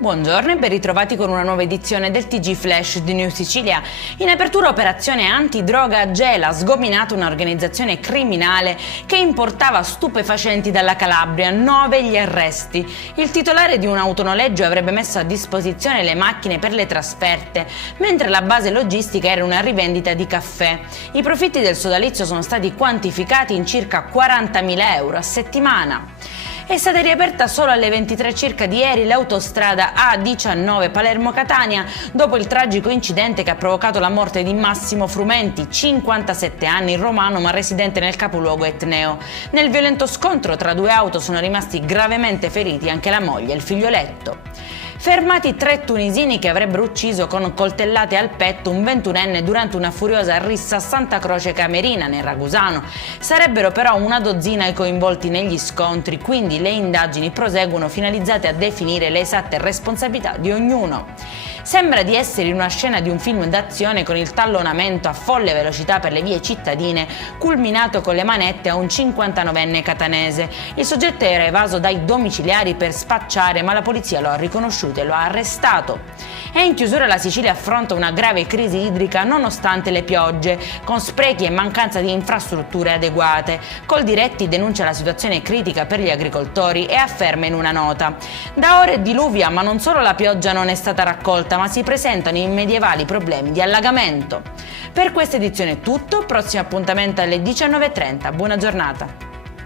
Buongiorno e ben ritrovati con una nuova edizione del TG Flash di New Sicilia. In apertura operazione antidroga a Gela, sgominata un'organizzazione criminale che importava stupefacenti dalla Calabria, 9 gli arresti. Il titolare di un autonoleggio avrebbe messo a disposizione le macchine per le trasferte, mentre la base logistica era una rivendita di caffè. I profitti del sodalizio sono stati quantificati in circa 40.000 euro a settimana. È stata riaperta solo alle 23 circa di ieri l'autostrada A19 Palermo-Catania dopo il tragico incidente che ha provocato la morte di Massimo Frumenti, 57 anni, romano ma residente nel capoluogo etneo. Nel violento scontro tra due auto sono rimasti gravemente feriti anche la moglie e il figlioletto. Fermati 3 tunisini che avrebbero ucciso con coltellate al petto un 21enne durante una furiosa rissa a Santa Croce Camerina, nel Ragusano. Sarebbero però una dozzina i coinvolti negli scontri, quindi le indagini proseguono finalizzate a definire le esatte responsabilità di ognuno. Sembra di essere in una scena di un film d'azione con il tallonamento a folle velocità per le vie cittadine, culminato con le manette a un 59enne catanese. Il soggetto era evaso dai domiciliari per spacciare, ma la polizia lo ha riconosciuto e lo ha arrestato. E in chiusura la Sicilia affronta una grave crisi idrica nonostante le piogge, con sprechi e mancanza di infrastrutture adeguate. Coldiretti denuncia la situazione critica per gli agricoltori e afferma in una nota: da ore diluvia, ma non solo la pioggia non è stata raccolta, ma si presentano i medievali problemi di allagamento. Per questa edizione è tutto, prossimo appuntamento alle 19:30. Buona giornata.